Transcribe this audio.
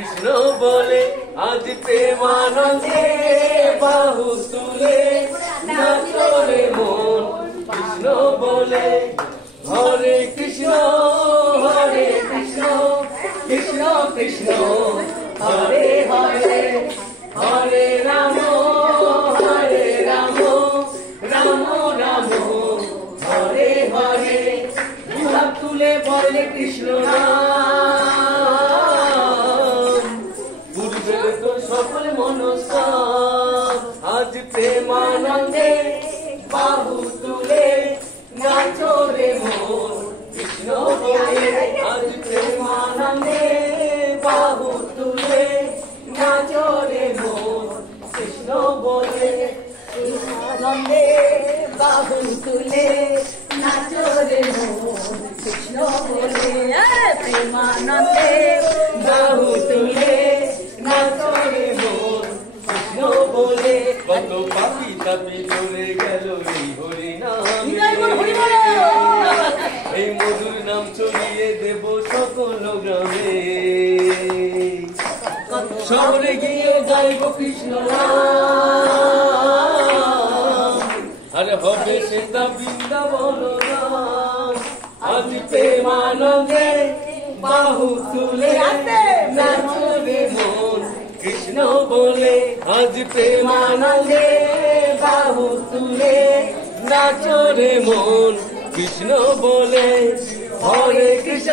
কৃষ্ণ বলে আজ প্রেমানন্দে বাহু তুলে নাচো রে মন কৃষ্ণ বলে হরে কৃষ্ণ কৃষ্ণ কৃষ্ণ হরে হরে হরে রাম রাম রাম হরে হরে হাত তুলে বলে কৃষ্ণ নাম পূর্বের তো সকল মনস্কাম আজ প্রেমানন্দে বাহু তুলে নাচো রে মন কৃষ্ণ বলে আজ প্রেমানন্দে বাহু তুলে নাচো রে মন কৃষ্ণ বলে আনন্দে বাহু তুলে নাচো রে মন কৃষ্ণ বলে প্রেমানন্দে বাহু তুলে নাচো রে মন কৃষ্ণ বলে কত পাপি তাপি চলে গেল এই হরি নাম এই মধুর নাম ছড়িয়ে দেব সকল গ্রামে শহরে গিয়ে গাইব কৃষ্ণ নাম আর হবে সেটা বৃন্দাবন নাম আজ প্রেমানন্দে বাহু তুলে নাচো রে মন কৃষ্ণ বলে আজ প্রেমানন্দে বাহু তুলে নাচো রে মন কৃষ্ণ বলে হরে কৃষ্ণ